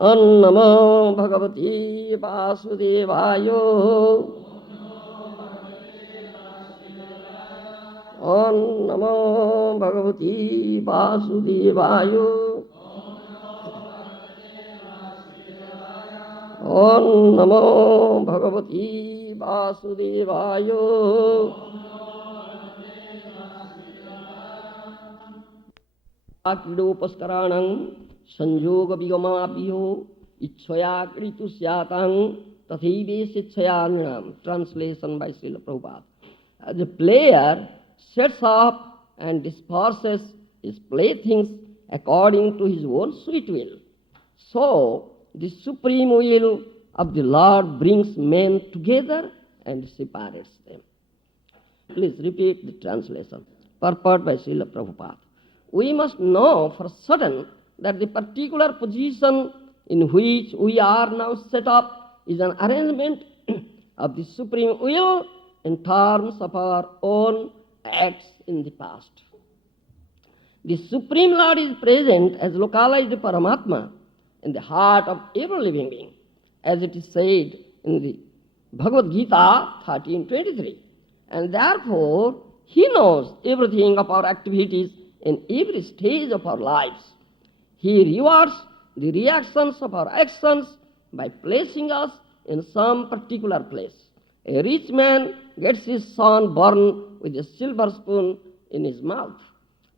Om Namo Bhagavati Vasudevaya. Om Namo Bhagavati Vasudevaya. Om Namo Bhagavati Vasudevaya. Akidopaskaranam sanyoga vigamabhyo ichchaya kritu syatang tathaive sichchayanam. Translation by Srila Prabhupada. The player sets up and disperses his playthings according to his own sweet will. So, the supreme will of the Lord brings men together and separates them. Please repeat the translation. Purport by Srila Prabhupada. We must know for certain that the particular position in which we are now set up is an arrangement of the supreme will in terms of our own acts in the past. The Supreme Lord is present as localized Paramatma in the heart of every living being, as it is said in the Bhagavad Gita 13:23. And therefore, He knows everything of our activities in every stage of our lives. He rewards the reactions of our actions by placing us in some particular place. A rich man gets his son born with a silver spoon in his mouth.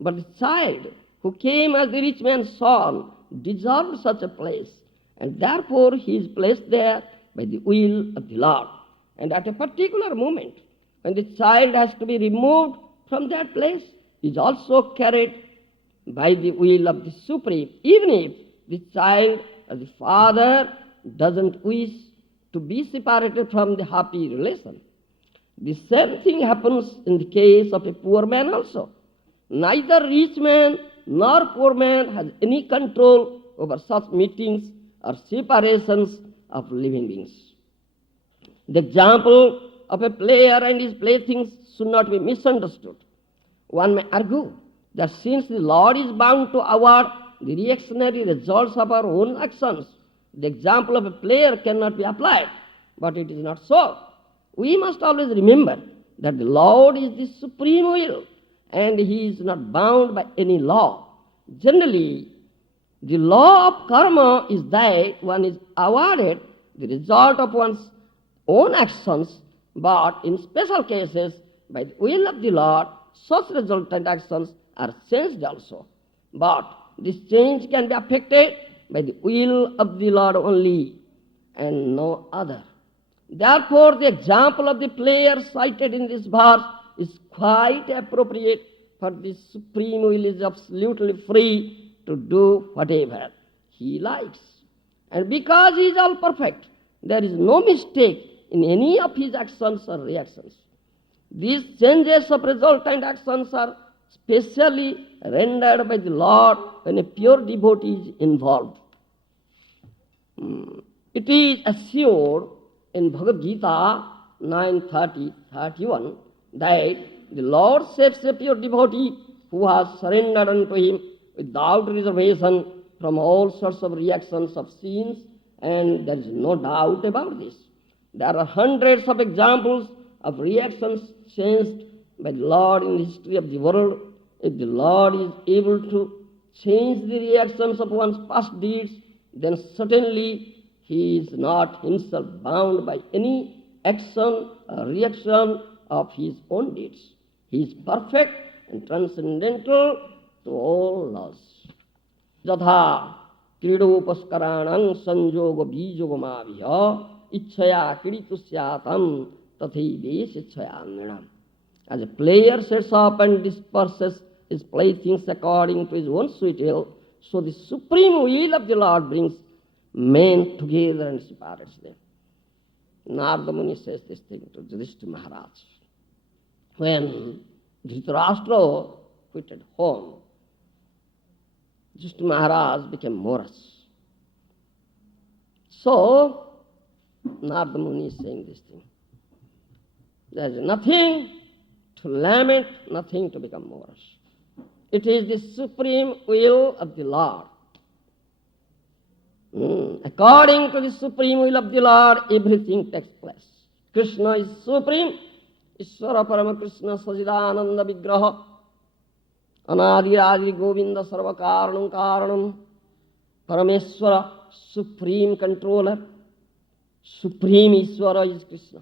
But the child who came as the rich man's son deserved such a place, and therefore he is placed there by the will of the Lord. And at a particular moment, when the child has to be removed from that place, he is also carried by the will of the Supreme, even if the child or the father doesn't wish to be separated from the happy relation. The same thing happens in the case of a poor man also. Neither rich man nor poor man has any control over such meetings or separations of living beings. The example of a player and his playthings should not be misunderstood. One may argue that since the Lord is bound to award the reactionary results of our own actions, the example of a player cannot be applied. But it is not so. We must always remember that the Lord is the supreme will, and He is not bound by any law. Generally, the law of karma is that one is awarded the result of one's own actions, but in special cases, by the will of the Lord, such resultant actions are changed also. But this change can be affected by the will of the Lord only, and no other. Therefore, the example of the player cited in this verse is quite appropriate, for the supreme will is absolutely free to do whatever He likes. And because He is all perfect, there is no mistake in any of His actions or reactions. These changes of resultant actions are specially rendered by the Lord when a pure devotee is involved. It is assured in Bhagavad Gita 9:30-31 that the Lord saves a pure devotee who has surrendered unto Him without reservation from all sorts of reactions of sins, and there is no doubt about this. There are hundreds of examples of reactions changed by the Lord in the history of the world. If the Lord is able to change the reactions of one's past deeds, then certainly He is not Himself bound by any action or reaction of His own deeds. He is perfect and transcendental to all laws. Jatha kridopaskaranam sanjoga bijogamaviha ichchaya kritusyatam tathaive sichchayanam. As a player sets up and disperses his playthings according to his own sweet will, so the supreme will of the Lord brings men together and separates them. Narada Muni says this thing to Yudhishthira Maharaj. When Dhritarashtra quitted home, Yudhishthira Maharaj became morose. So, Narada Muni is saying this thing. There is nothing to lament, nothing to become morose. It is the supreme will of the Lord. According to the supreme will of the Lord, everything takes place. Krishna is supreme. Ishvara Parama Krishna Sajidananda Vigraha. Anadi Adi Govinda Sarva Karanam Karanam. Parameswara, supreme controller. Supreme Ishvara is Krishna.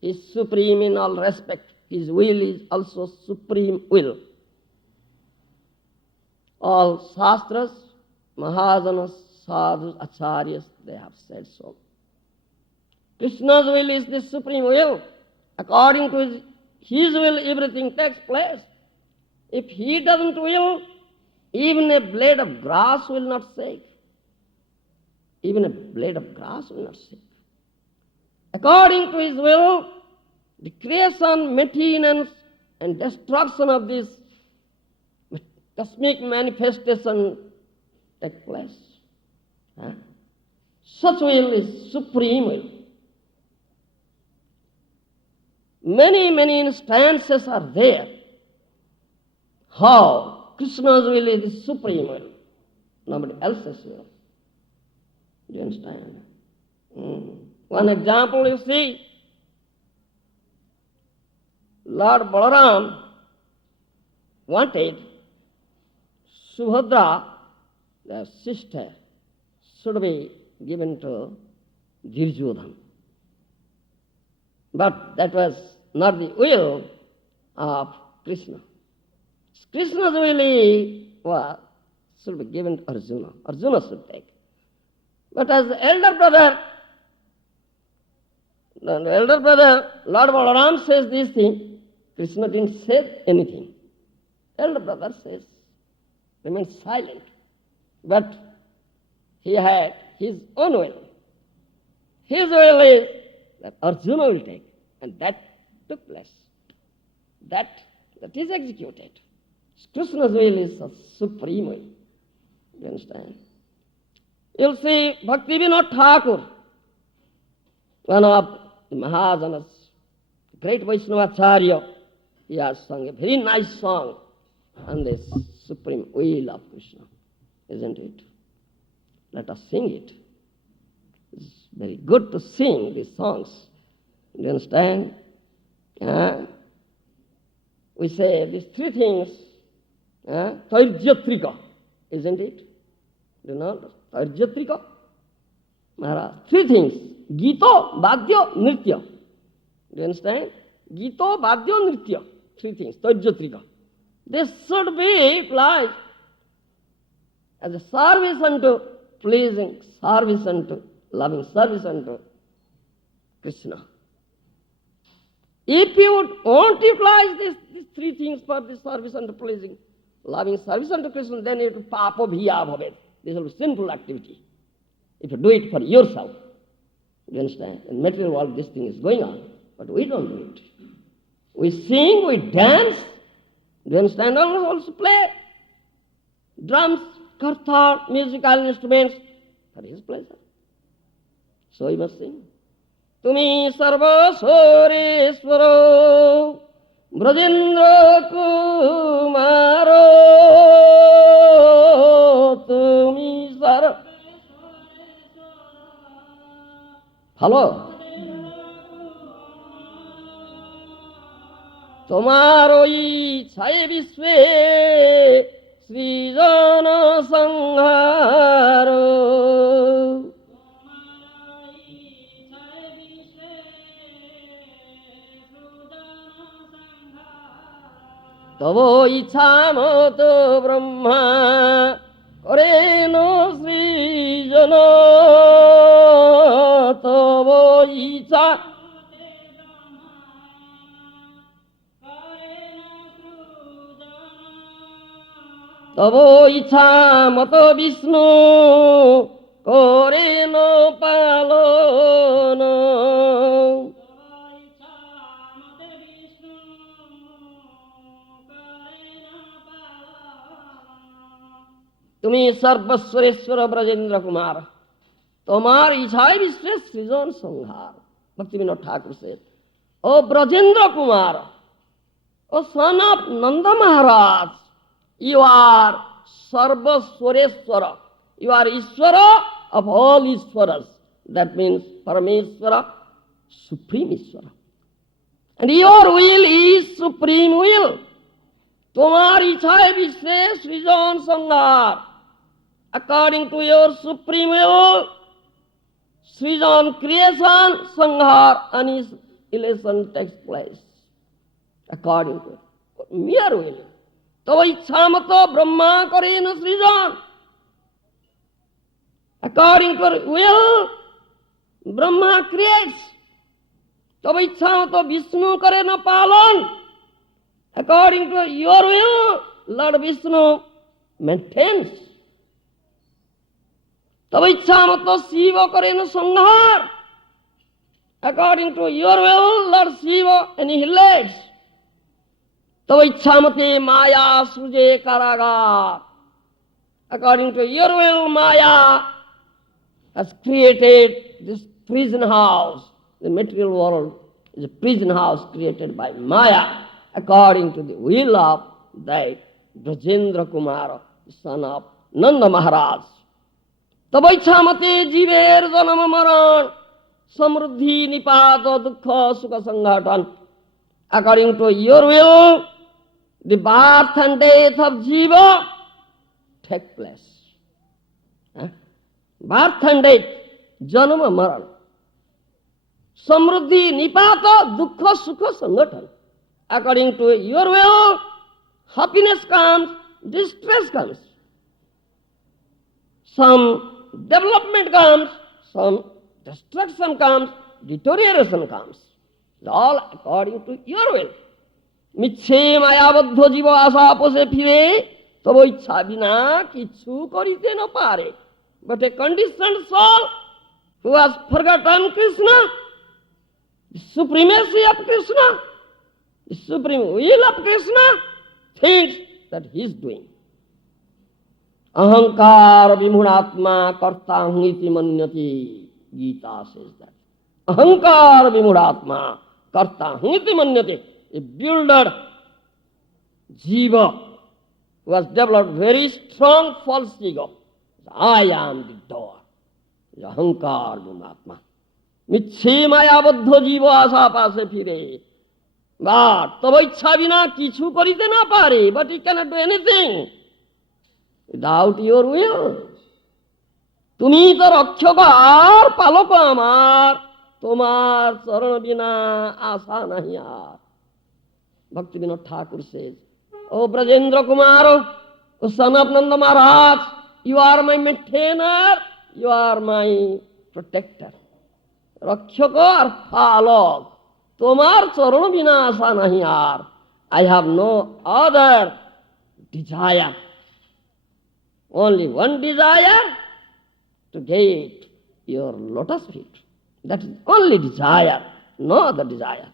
He is supreme in all respect. His will is also supreme will. All Shastras, Mahajanas, Sadhus, Acharyas, they have said so. Krishna's will is the supreme will. According to his will, everything takes place. If he doesn't will, even a blade of grass will not shake. Even a blade of grass will not shake. According to his will, the creation, maintenance, and destruction of this cosmic manifestation take place. Such will is supreme will. Many, many instances are there how Krishna's will is the supreme will. Nobody else's will. Do you understand? One example you see, Lord Balaram wanted Subhadra, their sister, should be given to Duryodhana. But that was not the will of Krishna. Krishna's will should be given to Arjuna. Arjuna should take. But as the elder brother, Lord Balaram says this thing, Krishna didn't say anything. Elder brother says, remained silent. But he had his own will. His will is that Arjuna will take. And that took place. That is executed. Krishna's will is a supreme will. You understand? You'll see Bhaktivedanta Thakur, one of the Mahajanas, great Vaishnava-acharya, he has sung a very nice song on this supreme will of Krishna, isn't it? Let us sing it. It's very good to sing these songs. Do you understand? We say these three things, Tairjatrika, isn't it? Do you know? Tairjatrika? Maharaj, three things. Gito, Badya, Nritya. Do you understand? Gito, Badya, Nritya. Three things. Tairjatrika. This should be applied as a service unto pleasing, service unto loving, service unto Krishna. If you would want to utilize these three things for the service unto pleasing, loving, service unto Krishna, then it will papa bhiya bhavet. This will be sinful activity. If you do it for yourself, you understand? In material world, this thing is going on, but we don't do it. We sing, we dance, you understand? Also play drums, karthar, musical instruments for his pleasure. So you must sing. Tumi sarva soreswaro brajendra kumaro tumi sarva. Hello. Tomaro ichhaye visve srijana sangharo. Tavo ichha mato brahma kareno srijana. Tavo ichha Tavo ichha mato Vishnu kareno palano. Tumi sarvaswareswara brajendra kumara. Tomar ichhai visve srijan sanghar. Bhaktivedanta Thakur says, O Brajendra Kumara, O son of Nanda Maharaj, you are Sarvaswareswara. You are Ishvara of all Ishwaras. That means Parameshwara, Supreme Ishwara. And your will is Supreme will. Tomar ichhaye vishve srijan sanghar. According to your Supreme will, srijan creation, sanghar, annihilation takes place. According to it. Mere will. Tava ichhamato Brahma karena srijan. According to her will, Brahma creates. Tava ichhamato Vishnu karena palan. According to your will, Lord Vishnu maintains. Tava ichhamato Shiva karena sanghar. According to your will, Lord Shiva annihilates. Tava ichhamate Maya sruje karagar. According to your will, Maya has created this prison house. The material world is a prison house created by Maya, according to the will of that Brajendra Kumara, the son of Nanda Maharaj. Tava ichhamate jiver janam maran samruddhi nipata dukkha sukha sanghatan. According to your will, the birth and death of jiva take place. Birth and death, janama maran. Samruddhi nipata dukkha sukha sanghatan. According to your will, happiness comes, distress comes. Some development comes, some destruction comes, deterioration comes. It's all according to your will. Michhe mayabaddho jiva asa pose phire, tabo ichha bina kichu karite na pare. But a conditioned soul who has forgotten Krishna, the supremacy of Krishna, the supreme will of Krishna, thinks that he is doing. Ahankar vimudhatma karta iti manyati. Gita says that. Ahankar vimudhatma karta iti manyati. A builder, jiva, who has developed very strong false ego. I am the door. Ahankar vimudhatma. Michhe mayabaddho jiva asa pase phire. But tava ichha bina kichu karite na pare. But he cannot do anything without your will. Tumi to rakshaka ar paloko amar, tomar charan bina asa nahi aar. Bhaktivedanta Thakur says, O Brajendra Kumara, O son of Nanda Maharaj, you are my maintainer, you are my protector. Rakshaka ar palok, tomar charan bina asa nahi aar. I have no other desire. Only one desire, to get your lotus feet. That is only desire, no other desire.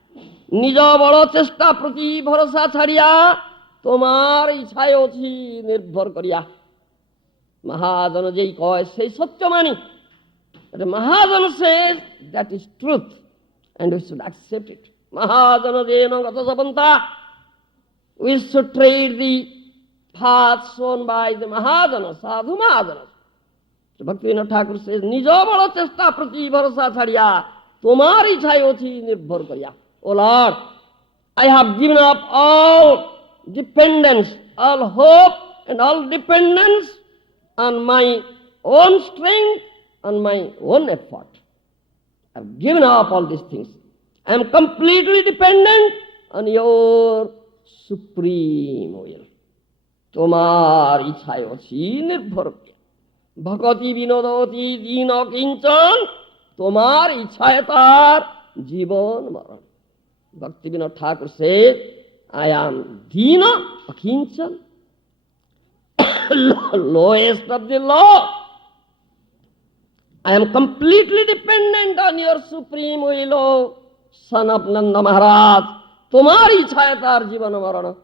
Nija bado chesta prati bharasa chhadiya, tomar ichhaye ochi nirbhar kariya. Mahajana jai koy sei satya mani. But Mahajana says that is truth, and we should accept it. Mahajana jena gata sabanta. We should tread the path shown by the Mahajana, sadhu Mahajana. So Bhaktivedanta Thakur says, Nija bado chesta prati bharasa chhadiya, tomar ichhaye ochi nirbhar kariya. O Lord, I have given up all dependence, all hope and all dependence on my own strength, on my own effort. I have given up all these things. I am completely dependent on your supreme will. Tomar ichhaye ochi nirbhar kariya. Bhakati vinodoti dina kinchan, tomar ichhaye tar jivan maran. Bhaktivedanta Thakur says, I am dina akinchan, lowest of the low. I am completely dependent on your supreme will, O son of Nanda Maharaj. Tomar ichhaye tar jivan maran.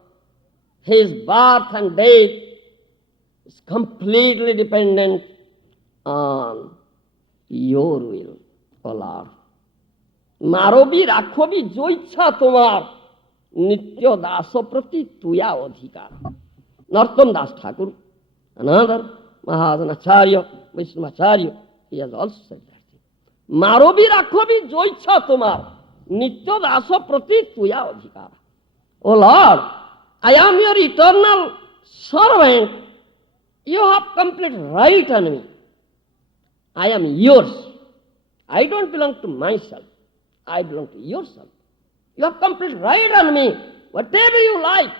His birth and death is completely dependent on your will, O Lord. Marobi rakhobi jo ichha tomar nitya daso prati tuya adhikar. Narottam Das Thakur, another Mahajana Acharya, Vaishnava Acharya, he has also said that thing. Marobi rakhobi joicha tomar, nitya daso prati tuya adhikara. O Lord, I am your eternal servant. You have complete right on me. I am yours. I don't belong to myself. I belong to yourself. You have complete right on me. Whatever you like,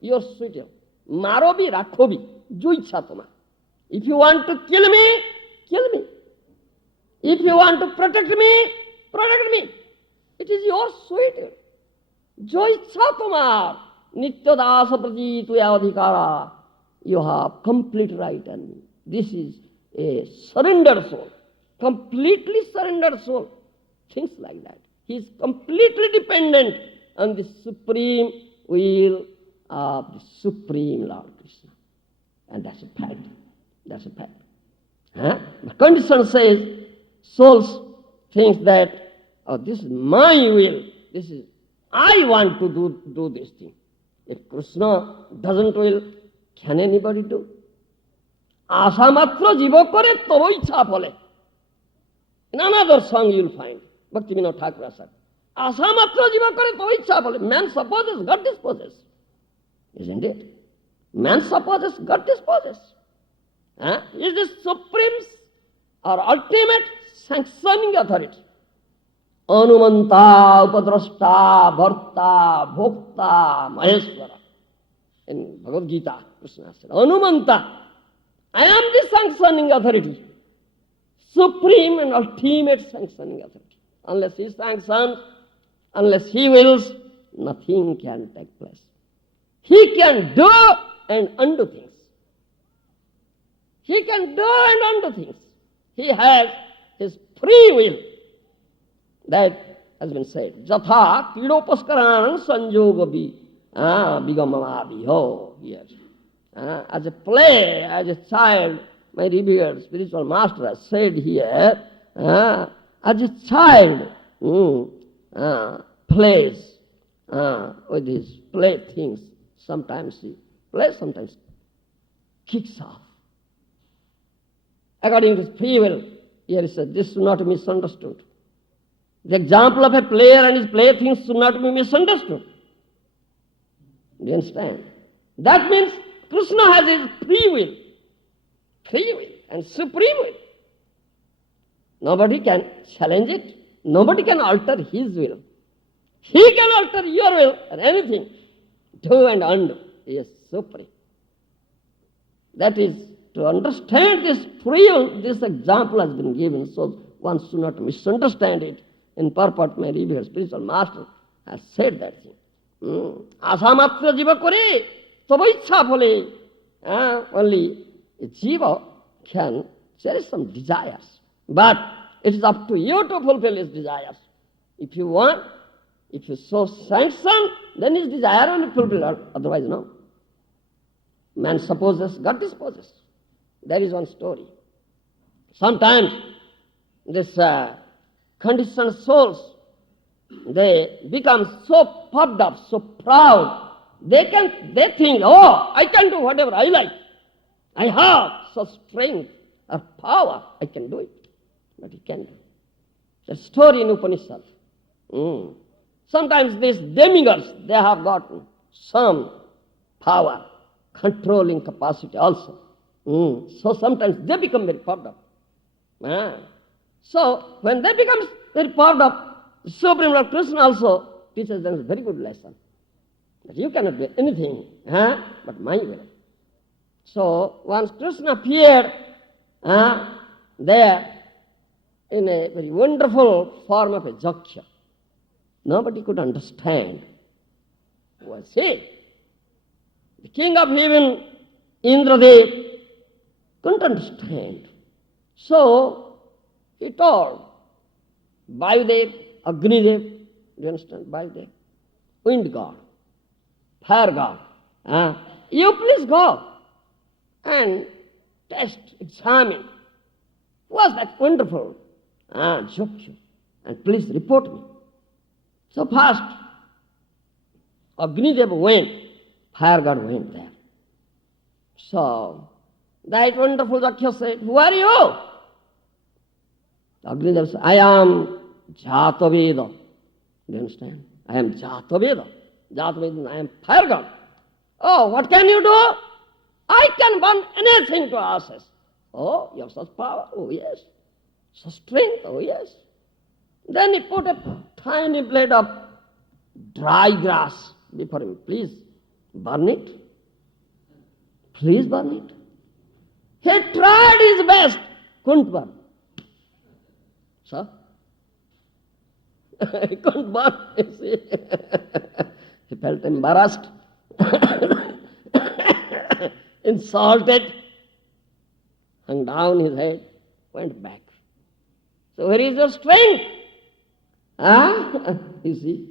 your sweet will. Marobi rakhobi, juicha tomar. If you want to kill me, kill me. If you want to protect me, protect me. It is your sweet will. Joicha tomar, nitya dasa prati tuya adhikara. You have complete right on me. This is a surrendered soul, completely surrendered soul. Things like that. He is completely dependent on the supreme will of the Supreme Lord Krishna. And that's a fact. That's a fact. The condition says, souls think that, oh, this is my will. This is, I want to do this thing. If Krishna doesn't will, can anybody do? Asa matra jiva kore tobo ichha phole. In another song you will find, Bhaktivedanta Thakur said, Asa matra jiva kore tobo ichha phole. Man supposes, God disposes. Isn't it? Man supposes, God disposes. Is the supreme or ultimate sanctioning authority. Anumanta, Upadrashta, Bharta, Bhokta, Maheshwara. In Bhagavad Gita, Krishna said, Anumanta, I am the sanctioning authority. Supreme and ultimate sanctioning authority. Unless he sanctions, unless he wills, nothing can take place. He can do and undo things. He can do and undo things. He has his free will. That has been said. Jatha kidopaskaran sanjogabi bigamamabiho. Yes. As a play, as a child, my revered spiritual master has said here, as a child plays with his playthings. Sometimes he plays, sometimes kicks off. According to his free will, here he said, this should not be misunderstood. The example of a player and his playthings should not be misunderstood. Do you understand? That means Krishna has his free will and supreme will. Nobody can challenge it. Nobody can alter his will. He can alter your will or anything. Do and undo. He is supreme. That is, to understand this free will, this example has been given, so one should not misunderstand it. In purport, my revered spiritual master has said that thing. Asamatra jiva kore, toba ichha phole. Only a jiva can cherish some desires. But it is up to you to fulfill his desires. If you want, if you so sanction, then his desire will be fulfilled. Otherwise, no. Man supposes, God disposes. There is one story. Sometimes this conditioned souls, they become so puffed up, so proud. They think, oh, I can do whatever I like. I have such strength or power, I can do it. But he can't do. The story in Upanishad. Sometimes these demigods, they have gotten some power, controlling capacity also. So sometimes they become very puffed up. So when they become very puffed up, the Supreme Lord Krishna also teaches them a very good lesson. That you cannot do anything, but my will. So once Krishna appeared there in a very wonderful form of a Jakya, nobody could understand who was he. The king of heaven, Indradev, couldn't understand. So he told Vayudev, Agnidev, do you understand? Vayudev, wind god, fire god, you please go and test, examine. Was that wonderful Jakya? And please report me. So first, Agnidev went, fire god went there. So that wonderful Jakya said, who are you? Agnideva says, I am Jataveda. Do you understand? I am Jataveda. Jataveda, I am fire god. Oh, what can you do? I can burn anything to ashes. Oh, you have such power? Oh, yes. Such strength? Oh, yes. Then he put a tiny blade of dry grass before him. Please burn it. Please burn it. He tried his best. Couldn't burn. So, he couldn't burn. You see. He felt embarrassed, insulted, hung down his head, went back. So where is your strength? You see,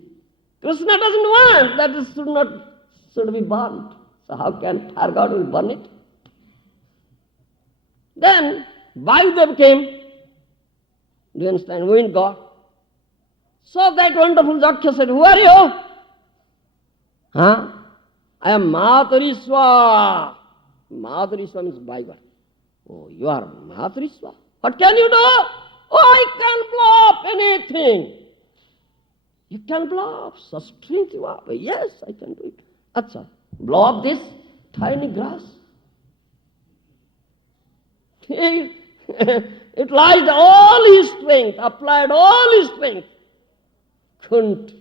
Krishna doesn't want that it should be burnt. So how can fire god will burn it? Then Vayudev came. Do you understand? Wind god. So that wonderful Jaksha said, who are you? I am Matariswa. Matariswa means Bible. Oh, you are Matariswa. What can you do? Oh, I can blow up anything. You can blow up. Such strength you have. Yes, I can do it. Acha, blow up this tiny grass. It lies all his strength, applied all his strength. Couldn't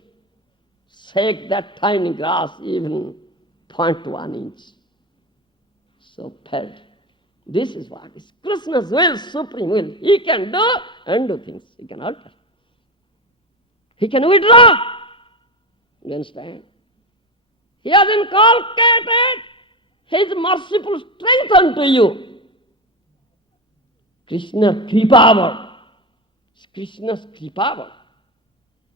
shake that tiny grass even 0.1 inch. So felt. This is what is Krishna's will, supreme will. He can do and do things. He can alter. He can withdraw. You understand? He has inculcated his merciful strength unto you. Krishna Kripavar. Krishna's Kripavar.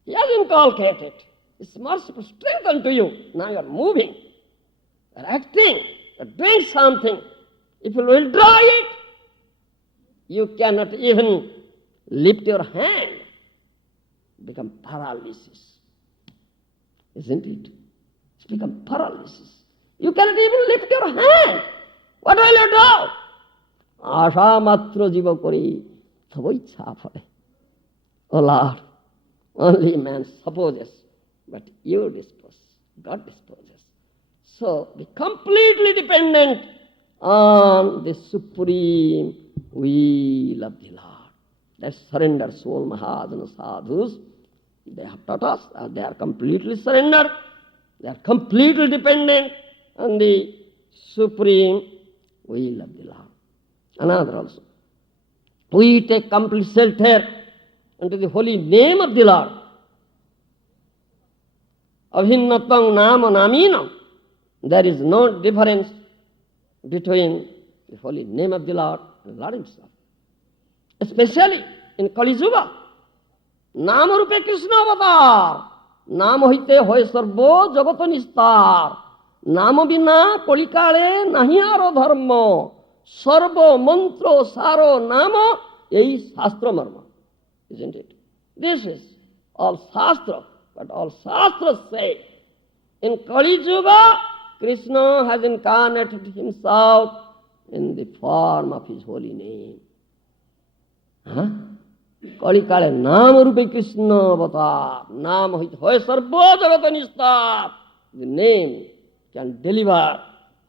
He has inculcated his merciful strength unto you. Now you are moving, you are acting, you are doing something. If you withdraw it, you cannot even lift your hand. Become paralysis. Isn't it? It's become paralysis. You cannot even lift your hand. What will you do? Asha matra jiva kori sabo ichha phale. Oh Lord, only man supposes, but you dispose. God disposes. So be completely dependent on the supreme will of the Lord. That surrender soul Mahajana sadhus, they have taught us, they are completely surrendered, they are completely dependent on the supreme will of the Lord. Another also. We take complete shelter into the holy name of the Lord. Abhinnatvam nama naminam. There is no difference between the holy name of the Lord and the Lord himself. Especially in Kali Yuga. Nama rupe Krishna avatar. Nama hoite hoy sarvo jagato nistar. Nama bina kolikale nahi aro dharma. Sarvo mantro saro nama ei shastra marma. Isn't it? This is all shastra. But all shastras say, in Kali Yuga, Krishna has incarnated himself in the form of his holy name. Kali Kale Nama Rupe Krishna avatar. Nama hoy sarvo jagata nistar. The name can deliver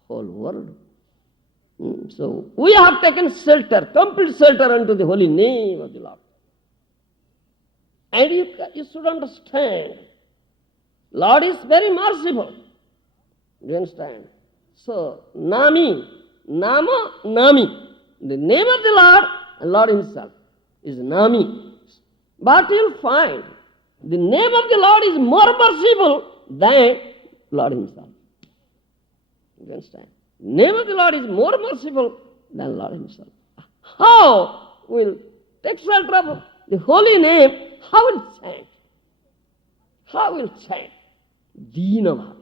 whole world. So we have taken shelter, complete shelter unto the holy name of the Lord. And you should understand, Lord is very merciful. Do you understand? So, Nami, Nama, Nami. The name of the Lord and Lord himself is Nami. But you'll find the name of the Lord is more merciful than Lord himself. Do you understand? The name of the Lord is more merciful than Lord himself. How will take shelter of the holy name? How will chant? How will chant? Deenava.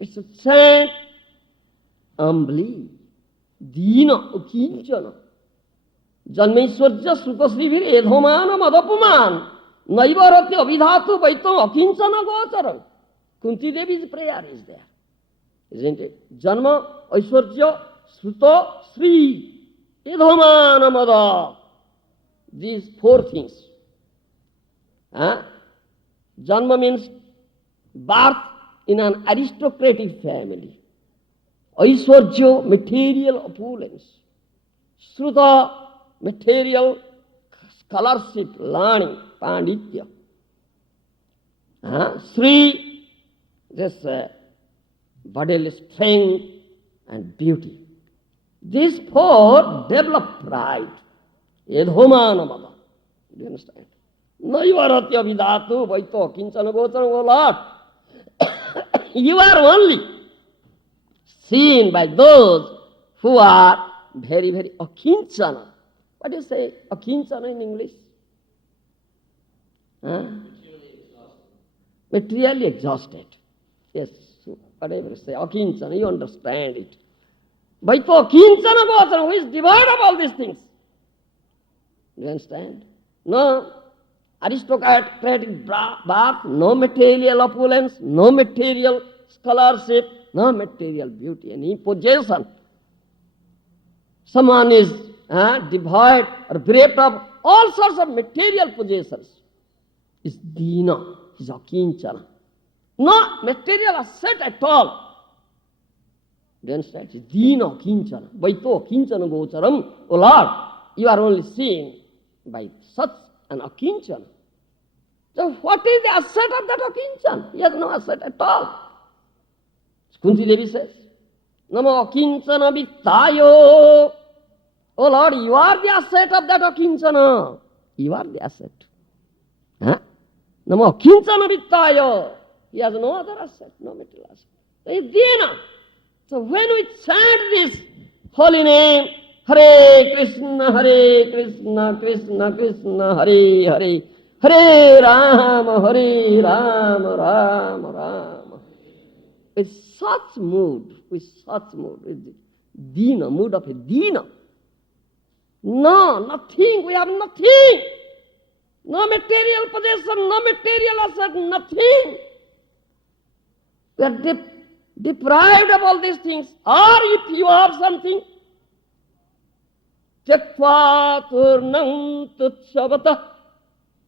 It's a chant humbly. Deena ukinchana. Janmeshwarja srutasrivir edhomana madapuman. Naivarati abhidhatu vaitam akinchana gocharam. Kunti Devi's prayer is there. Isn't it? Janma, Aishwarya, Sruta, Sri, Idhamana Mada. these four things. Janma means birth in an aristocratic family. Aishwarjo, material opulence. Shruta, material scholarship, learning, panditya. Sri, this bodily strength and beauty. These four develop pride. Yedhomanamada. Do you understand? Naivaratya vidatu vaito kinchana gocharam, O Lord. You are only seen by those who are very, very akinchana. What do you say, akinchana in English? Materially exhausted. Yes, whatever you say, akinchana, you understand it. Vaito akinchana gocharam, who is devoid of all these things. Do you understand? No aristocratic birth, no material opulence, no material scholarship, no material beauty, any possession. Someone is devoid or bereft of all sorts of material possessions. Is dina, is akinchana. No material asset at all. Do you understand? It's dina akinchana. Vaito akinchana gocharam. O Lord, you are only seen by such an akinchana. So what is the asset of that akinchana? He has no asset at all. Kunti Devi says, Namo akinchana vittayo. Oh Lord, you are the asset of that akinchana. You are the asset. Namo akinchana vittayo. He has no other asset, no material asset. He is dina. So when we chant this holy name, Hare Krishna, Krishna Krishna, Hare Hare, Hare Rama, Rama Rama. With such mood, with dina, mood of a dina. No, nothing, we have nothing. No material possession, no material asset, nothing. We are deprived of all these things. Or if you have something, Tyaktva turnam tutsavata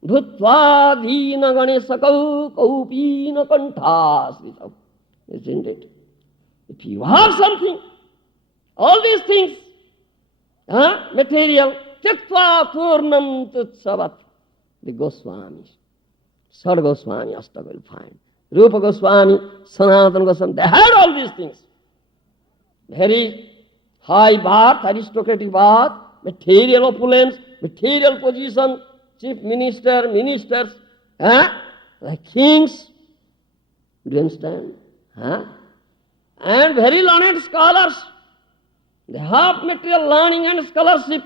bhutva dina ganesakau kaupina kanthasvitau. Isn't it? If you have something, all these things, material, Tyaktva turnam tutsavat. The Goswamis, Sad Goswami, Astaka will find. Rupa Goswami, Sanatana Goswami, they had all these things. Very high birth, aristocratic birth, material opulence, material position, chief minister, ministers, like kings. Do you understand? And very learned scholars. They have material learning and scholarship.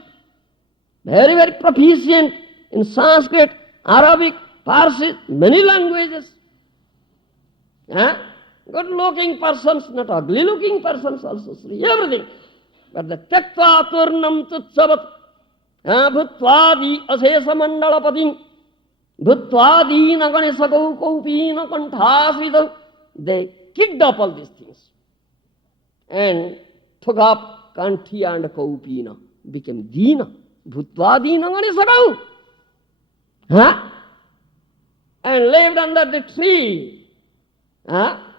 Very, very proficient in Sanskrit, Arabic, Parsi, many languages. Good-looking persons, not ugly-looking persons also, everything. But the Tyaktva turnam tutsavat, bhutvadi asesa mandalapatim, bhutvadi naganesakau kaupina kanthasvidau. They kicked up all these things and took up kanthi and kaupina, became dina, bhutvadi naganesakau. And lived under the tree.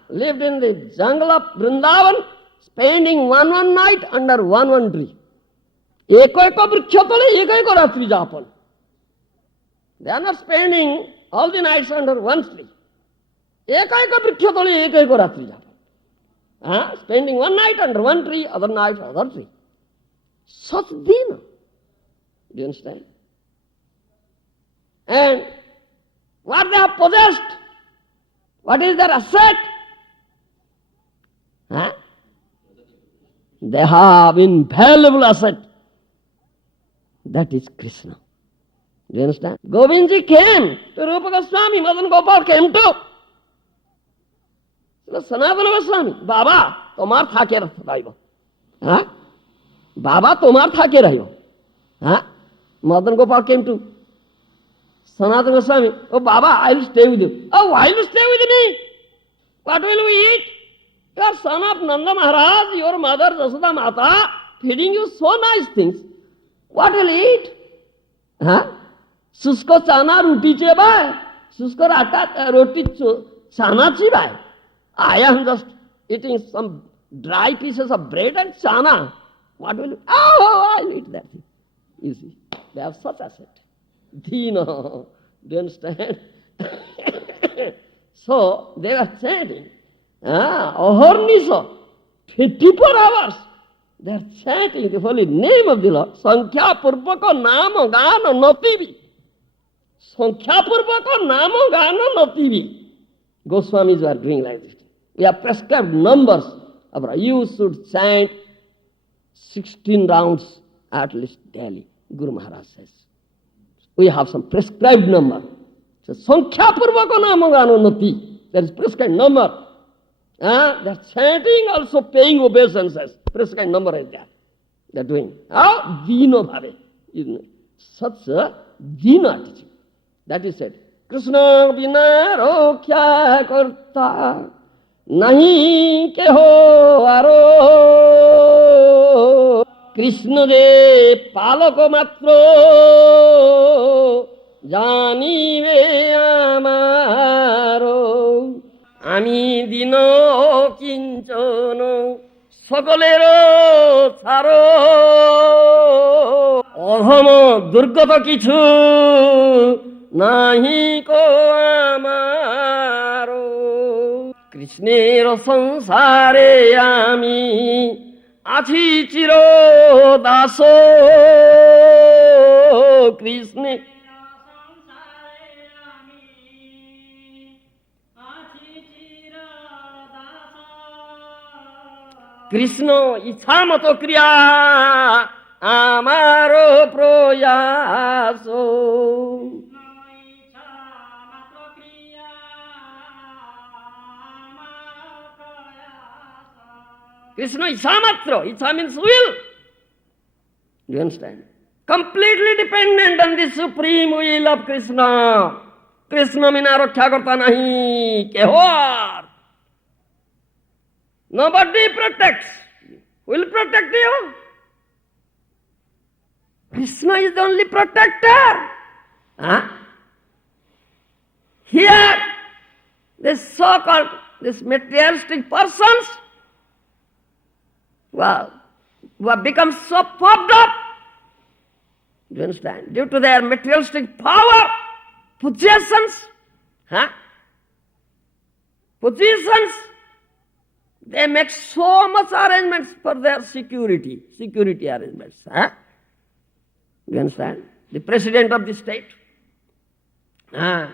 Lived in the jungle of Vrindavan, spending one night under one tree. Eko vriksha tole, eko ratri japan. They are not spending all the nights under one tree. Eko vriksha tole, eko ratri japan. Spending one night under one tree, other night other tree. Such dina. Do you understand? And what they have possessed, what is their asset? They have invaluable asset. That is Krishna. Do you understand? Govinda came to Rupa Goswami, Madan Gopal came to Sanatana Goswami. Baba, tomar thake rahibo. Baba, tomar thake rahibo. Madan Gopal came to Sanatana Goswami. Oh Baba, I will stay with you. Oh, why will you stay with me? What will we eat? You are son of Nanda Maharaj, your mother Jasoda Mata, feeding you so nice things. What will you eat? हाँ शुष्क चाना रोटी चेबाय शुष्क आटा रोटी chana chibay. I am just eating some dry pieces of bread and chana. What will you? Oh, I'll eat that thing. You see, they have such asset. Dino, do you understand? So they are chanting. Ahorniso, 24 hours. They are chanting the holy name of the Lord. Sankhya purvaka nama gana nativi. Sankhya purvaka nama gana nativi. Goswamis are doing like this. We have prescribed numbers. You should chant 16 rounds at least daily, Guru Maharaj says. We have some prescribed number. So, Sankhya Purvaka Nama Gana Nati. There is prescribed number. They're chanting, also paying obeisances. Prescribed number is there. They're doing. Dino Bhave. Such a Dino attitude. That is said. Krishna bina ro kya karta nahi ke ho aro. Krishna de palako matro janibe amaro. Ami dino kinchono sokolero charo. Odhomo durgata kichu nahi ko amaro. Krishner sansare ami achi chiro daso. Krishna Krishna ichamato kriya amaro proyaso. Krishna Ichamatro. Icha means will. Do you understand? Completely dependent on the supreme will of Krishna. Krishna mina raksha karta nahi kehor. Nobody protects. Who will protect you? Krishna is the only protector. Here, this so-called, this materialistic persons, well, who have become so puffed up, do you understand? Due to their materialistic power, possessions, they make so much arrangements for their security arrangements. Do you understand? The president of the state, the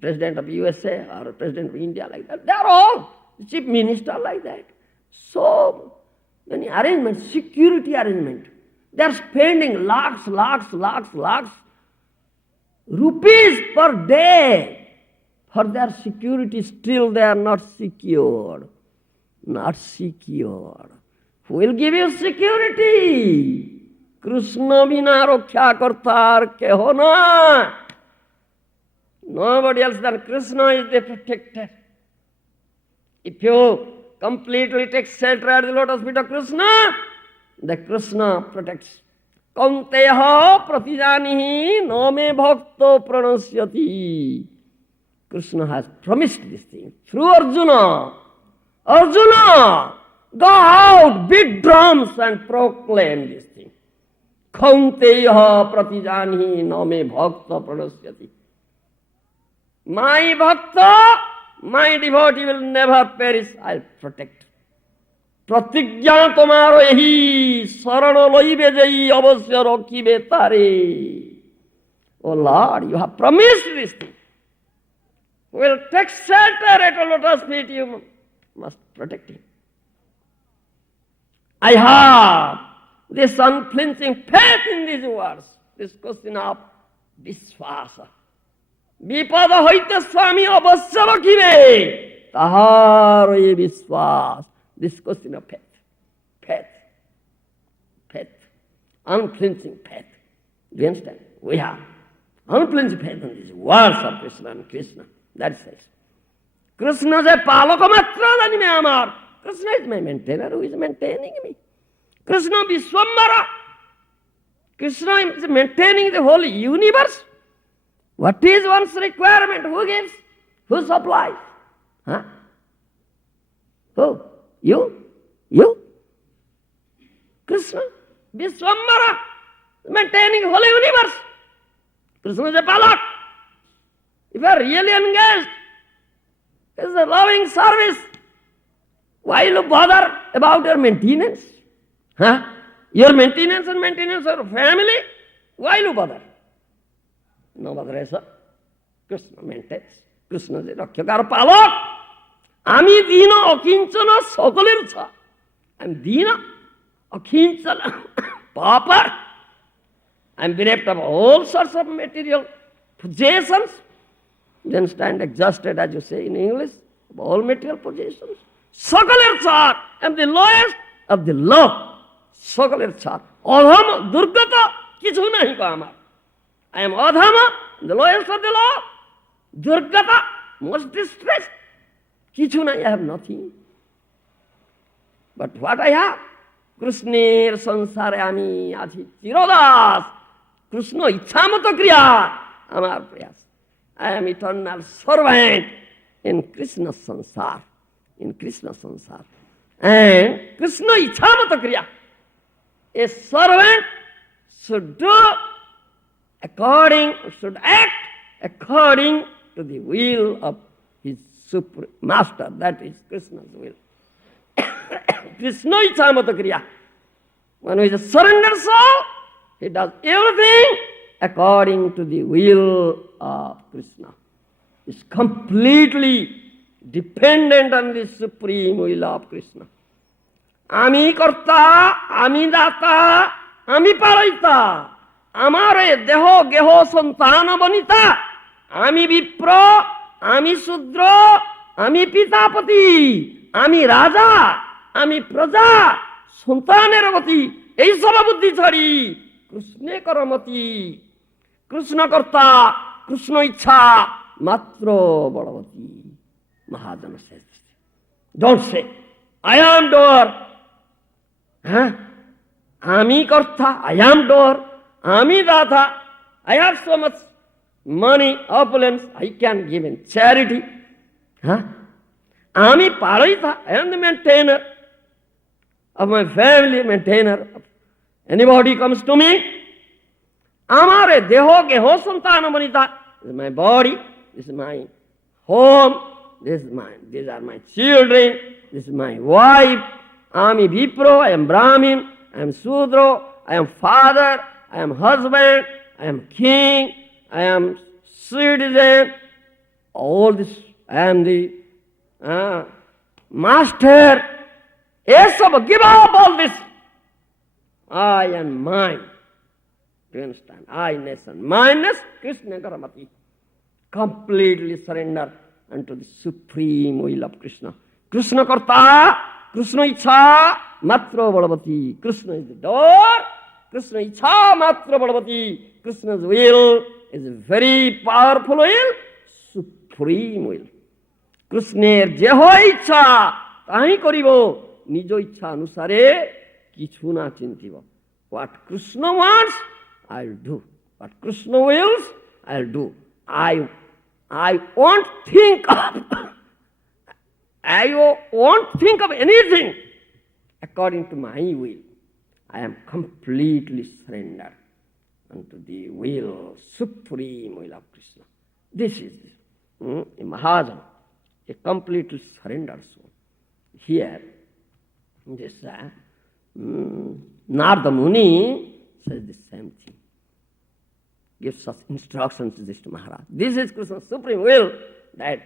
president of USA or the president of India like that, they are all the chief minister like that. So many arrangements, security arrangement. They are spending lakhs rupees per day for their security. Still they are not secured. Not secured. Who will give you security? Krishna bina raksha kartar keho na. Nobody else than Krishna is the protector. If you completely take shelter at the lotus feet of Krishna, the Krishna protects. Kaunteha pratijanihi name bhakto pranasyati. Krishna has promised this thing through Arjuna. Arjuna, go out, beat drums and proclaim this thing. Kaunteha pratijanihi name bhakto pranasyati. My bhakta, my devotee will never perish, I'll protect. Pratigya tomaro ehi sarana loibe jai avasya rakhibe tare. Oh Lord, you have promised this thing. We'll take shelter at a lotus feet, you must protect him. I have this unflinching faith in these words, this question of Vishwasa. বিপদ হইতে স্বামী অবশ্য রাখিবে তাহার এই বিশ্বাস. This question of faith. Unflinching faith. Do you understand? We have unflinching faith in these words of Krishna and Krishna. That says, Krishna is a palaka matra janime amar. Krishna is my maintainer who is maintaining me. Krishna Vishwambara. Krishna is maintaining the whole universe. What is one's requirement? Who gives? Who supplies? Huh? Who? You? You? Krishna, Vishwambara, maintaining whole universe. Krishna is a pilot. If you are really engaged, it's a loving service. Why you bother about your maintenance? Huh? Your maintenance and maintenance of your family? Why you bother? No bother, sir. Krishna maintains. Krishna is Rakhyakar Palak. Ami Dina Akinchana Sokalir. I am Dina Akinchana Pauper. I am bereft of all sorts of material possessions. Then stand exhausted, as you say in English, of all material possessions. Sakalir Char. I am the lowest of the low. Sakalir Char. Adhama Durgata Kichu nahi ko amar. I am Adhama, the lowest of the low. Durgata, most distressed. Kichu nahi, I have nothing. But what I have? Krishner sansare ami achi chirodas. Krishna ichhamoto kriya. Amar prayas. I am eternal servant in Krishna sansar. In Krishna sansar. And Krishna ichhamoto kriya. A servant should act according to the will of his supreme master. That is Krishna's will. Krishna ichhamoto kriya. One who is a surrendered soul, he does everything according to the will of Krishna. He is completely dependent on the supreme will of Krishna. Ami karta, ami data, ami paraita, amare deho geho santana bonita, ami vipro, ami sudro, ami pitapati, ami raja, আমি প্রজা সন্তানের গতি এই সব বুদ্ধি ছাড়ি কৃষ্ণে করমতি কৃষ্ণ কর্তা কৃষ্ণ ইচ্ছা মাত্র বড়বতী মহাজন says. Don't say, I am doer. আমি কর্তা, I am doer. আমি দাতা, I have so much money, opulence, I can give in charity. আমি পালয়িতা, I am the maintainer of my family, maintainer of anybody comes to me. Amare deho geho santana bonita. This is my body, this is my home, these are my children, this is my wife. Ami Vipro, I am Brahmin, I am Sudro, I am father, I am husband, I am king, I am citizen. All this, I am the master. Yes, give up all this. I and mine. Do you understand? I-ness and mine-ness, Krishna Karamati. Completely surrender unto the supreme will of Krishna. Krishna Karta, Krishna Icha, Matra Balavati. Krishna is the door. Krishna Icha, Matra Balavati. Krishna's will is a very powerful will, supreme will. Krishner jeho icha, tahi koribo, nijo icha anusare, kichu na chintibo. What Krishna wants, I'll do. What Krishna wills, I'll do. I won't think of anything according to my will. I am completely surrendered unto the will, supreme will of Krishna. This is a Mahajan, a completely surrendered soul. Here, this Narada Muni says the same thing. Gives us instructions to this to Maharaj. This is Krishna's supreme will that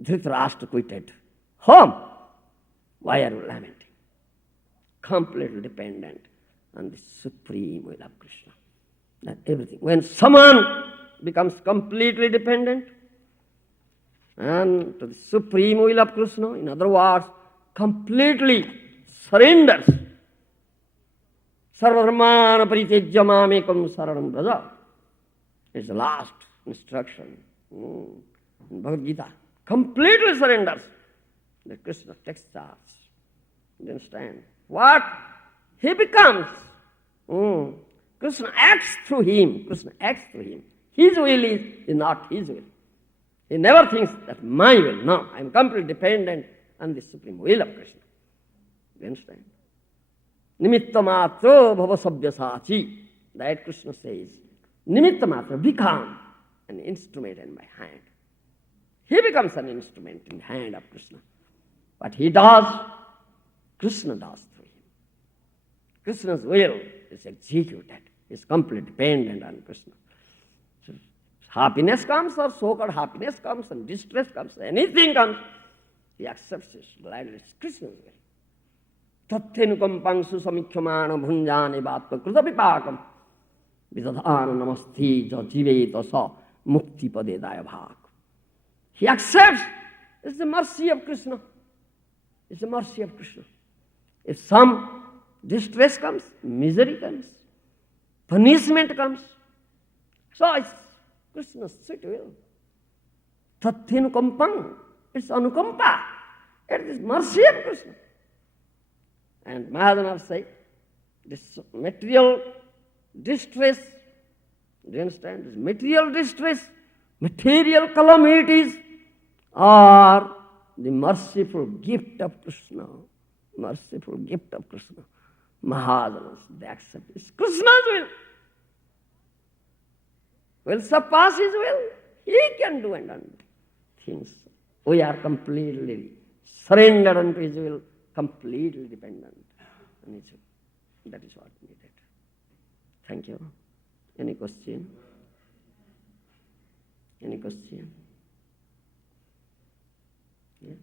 Dhritarashtra quitted home. Why are you lamenting? Completely dependent on the supreme will of Krishna. That everything. When someone becomes completely dependent and to the supreme will of Krishna, in other words, completely surrenders. Sarvadharmana paritejya mamekam saranam braja. It's the last instruction in Bhagavad Gita. Completely surrenders. The Krishna takes charge. You understand? What? He becomes. Krishna Krishna acts through him. Krishna acts through him. His will is not his will. He never thinks that my will. No, I am completely dependent on the supreme will of Krishna. You understand? Nimitta matra bhava sabyasachi. That Krishna says. Nimitta matra, become an instrument in my hand. He becomes an instrument in the hand of Krishna. What he does, Krishna does through him. Krishna's will is executed. He is completely dependent on Krishna. So happiness comes or so-called happiness comes and distress comes, anything comes, he accepts it gladly. It's Krishna's will. Tatthenukampang susamikhyamana bhunjani bhatva krutapipakam vidadhana namasti ja jiveta sa mukti padedaya bhak. He accepts. It's the mercy of Krishna. It's the mercy of Krishna. If some distress comes, misery comes, punishment comes, so it's Krishna's sweet will. Tatthenukampang. It's anukampa. It is mercy of Krishna. And Mahadana said, this material distress, do you understand? This material distress, material calamities are the merciful gift of Krishna. Merciful gift of Krishna. Mahadanas, they accept. It's Krishna's will. Will surpass his will. He can do and undo things. We are completely surrendered unto his will, completely dependent on his will. That is what needed. Thank you. Any question? Any question? Yes?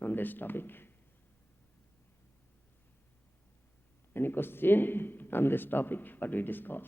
On this topic? Any question on this topic, what we discussed?